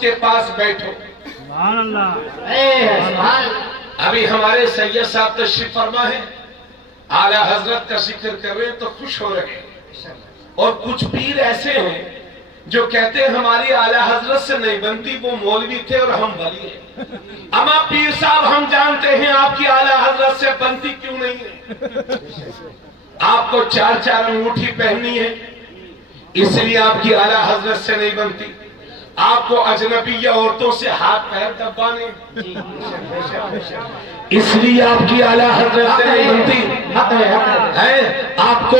उसके पास बैठो। अभी हमारे सैयद साहब तशरीफ फरमा है, आला हजरत का जिक्र कर रहे हैं तो खुश हो रहे हैं। और कुछ पीर ऐसे हैं जो कहते हैं हमारी आला हजरत से नहीं बनती, वो मौलवी थे और हम वली हैं। अमा पीर साहब, हम जानते हैं आपकी आला हजरत से बनती क्यों नहीं है। आपको 4-4 अंगूठी पहननी है, इसलिए आपकी आला हजरत से नहीं बनती। आपको अजनबी औरतों से हाथ पैर दबाने, इसलिए आपकी आला हजरत से नहीं बनती है। आपको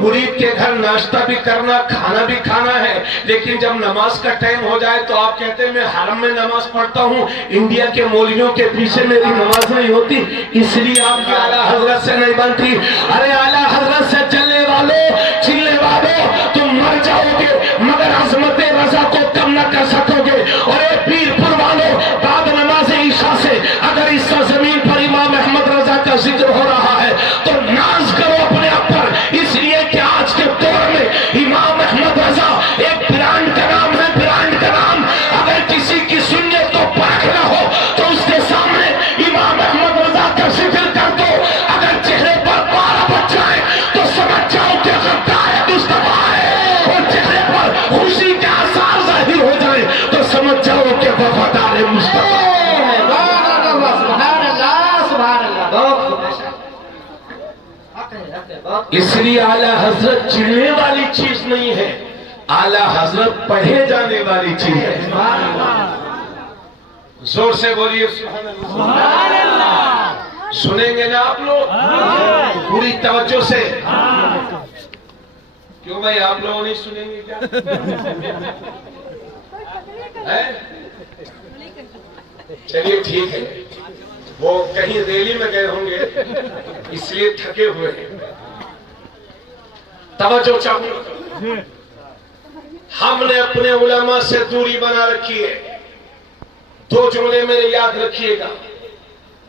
मुरीद के घर नाश्ता भी करना, खाना भी खाना है, लेकिन जब नमाज का टाइम हो जाए तो आप कहते हैं मैं हरम में नमाज पढ़ता हूँ, इंडिया के मौलवियों के पीछे मेरी नमाज नहीं होती, इसलिए आपकी आला हजरत से नहीं बनती। अरे आला हजरत से चलने वालों, चिल्ले वालों, तुम मर जाओगे मगर अजमत रजा को कम न कर सकोगे। और एक पीरपुर वालों, बाद नमाज ईशा से अगर इस जमीन पर इमाम अहमद रजा का जिक्र हो रहा है तो नाज करो अपने आप पर, इसलिए कि आज के दौर में इमाम अहमद रजा एक ब्रांड का नाम है, ब्रांड का नाम। अगर किसी की सुन्नत को परखना हो तो उसके सामने इमाम अहमद रजा का जिक्र कर दो। अगर चेहरे पर 12 बच जाए तो समझ जाओ कि गद्दार मुस्तफा है, और चेहरे पर खुशी के आसार जाहिर हो जाए तो समझ जाओ कि वफादार मुस्तफा। इसलिए आला हजरत चिढ़ने वाली चीज नहीं है, आला हजरत पढ़े जाने वाली चीज है। जोर से बोलिए सुभान अल्लाह। सुनेंगे ना आप लोग पूरी तवज्जो से? क्यों भाई, आप लोग नहीं सुनेंगे क्या? चलिए ठीक है, वो कहीं रैली में गए होंगे इसलिए थके हुए हैं। तवज्जो चाहिए। हमने अपने उलमा से दूरी बना रखी है। 2 जुमले मेरे याद रखिएगा।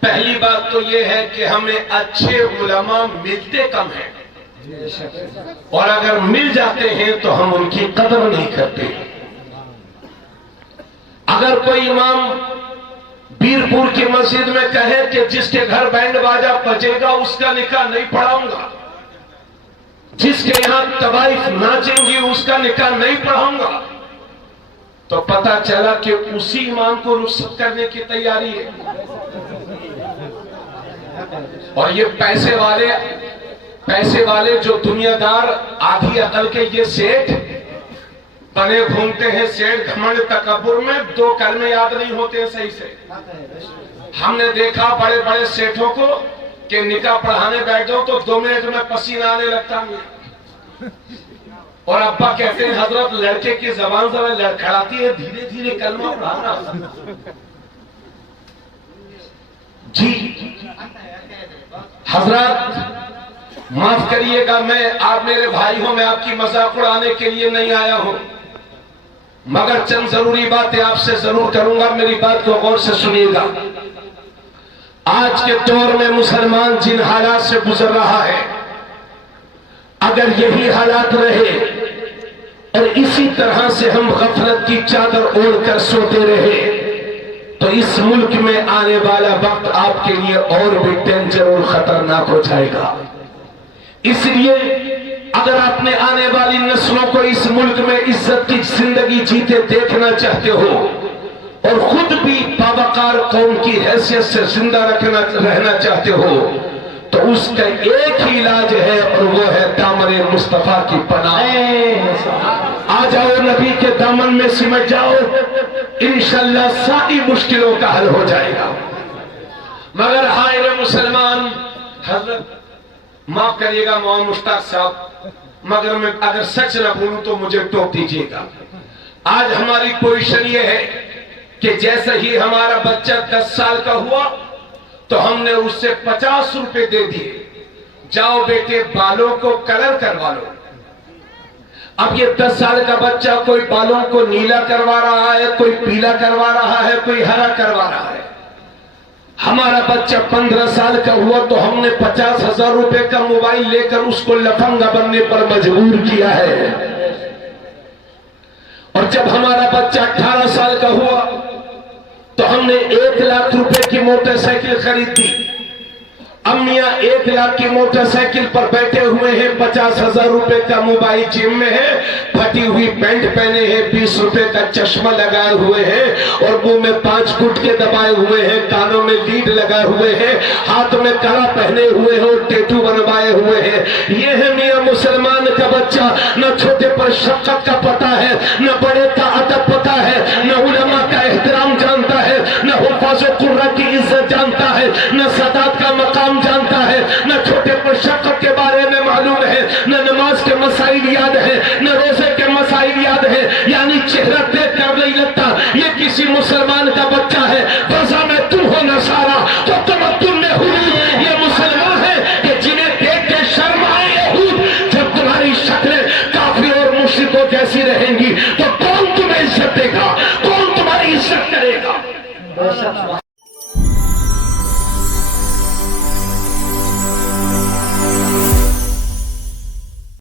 पहली बात तो यह है कि हमें अच्छे उलमा मिलते कम हैं, और अगर मिल जाते हैं तो हम उनकी कदर नहीं करते। अगर कोई इमाम बीरपुर की मस्जिद में कहे कि जिसके घर बैंड बाजा बजेगा उसका निकाह नहीं पढ़ाऊंगा, जिसके यहां तवाइफ नाचेंगी उसका निकाह नहीं पढ़ाऊंगा, तो पता चला कि उसी इमाम को रुखसत करने की तैयारी है। और ये पैसे वाले जो दुनियादार आधी अकल के ये सेठ बने घूमते हैं, सेठ घमंड तकब्बुर में 2 कलमे याद नहीं होते सही से। हमने देखा बड़े बड़े सेठों को कि निकाह पढ़ाने बैठ जाओ तो 2 मिनट में पसीना आने लगता है, और अब्बा कहते हैं हजरत लड़के की जबान जरा लड़खड़ाती है, धीरे धीरे कलमा पढ़ाना। जी हजरत माफ करिएगा, मैं आप मेरे भाई हो, मैं आपकी मजाक उड़ाने के लिए नहीं आया हूं, मगर चंद जरूरी बातें आपसे जरूर करूंगा। मेरी बात को गौर से सुनिएगा। आज के दौर में मुसलमान जिन हालात से गुजर रहा है, अगर यही हालात रहे और इसी तरह से हम गफलत की चादर ओढ़कर सोते रहे तो इस मुल्क में आने वाला वक्त आपके लिए और भी डेंजर और खतरनाक हो जाएगा। इसलिए अगर आपने आने वाली नस्लों को इस मुल्क में इज्जत की जिंदगी जीते देखना चाहते हो और खुद भी बावकार कौम की हैसियत से जिंदा रहना चाहते हो, तो उसका एक ही इलाज है और वो है दामन मुस्तफा की पनाह। आ जाओ, नबी के दामन में सिमट जाओ, इंशाअल्लाह सारी मुश्किलों का हल हो जाएगा। मगर हाय रे मुसलमान, हजरत माफ करिएगा मौलाना मुश्ताक साहब, मगर मैं अगर सच न बोलूं तो मुझे टोक दीजिएगा। आज हमारी पोजीशन ये है कि जैसे ही हमारा बच्चा 10 साल का हुआ तो हमने उससे 50 रुपए दे दिए, जाओ बेटे बालों को कलर करवा लो। अब ये 10 साल का बच्चा कोई बालों को नीला करवा रहा है, कोई पीला करवा रहा है, कोई हरा करवा रहा है। हमारा बच्चा 15 साल का हुआ तो हमने 50,000 रुपए का मोबाइल लेकर उसको लफंगा बनने पर मजबूर किया है। और जब हमारा बच्चा 18 साल का हुआ तो हमने 1 लाख रुपए की मोटरसाइकिल खरीदी। अम्मियां 1 लाख की मोटरसाइकिल पर बैठे हुए हैं, 50,000 रुपए का मोबाइल जेब में है, फटी हुई पैंट पहने हैं, 20 रुपए का चश्मा लगाए हुए हैं और मुंह में 5 गुटके दबाए हुए हैं, कानों में लीड लगाए हुए हैं, हाथ में कड़ा पहने हुए हैं और टेटू बनवाए हुए हैं। ये है मियां मुसलमान का बच्चा। न छोटे पर शफ़क़त का पता है, न बड़े का अदब पता है, न उलमा का एहतराम जानता है, न हुफ़ाज़ कुर्रा की इज्जत जानता है, न सदात का मकाम जानता है, न छोटे पर शफ़क़त के बारे में मालूम है, न नमाज के मसाइल याद है, न रोजे के मसाइल याद है। यानी चेहरा देख कर नहीं लगता ये किसी मुसलमान का बच्चा है। वज़ा में तुम हो नसारा तो तुम में हुई ये मुसलमान है कि जिन्हें देख के शर्म आए यहूद। जब तुम्हारी शक्लें काफिर और मुश्रिकों जैसी रहेंगी तो कौन तुम्हें इज्जत देगा, कौन तुम्हारी इज्जत करेगा।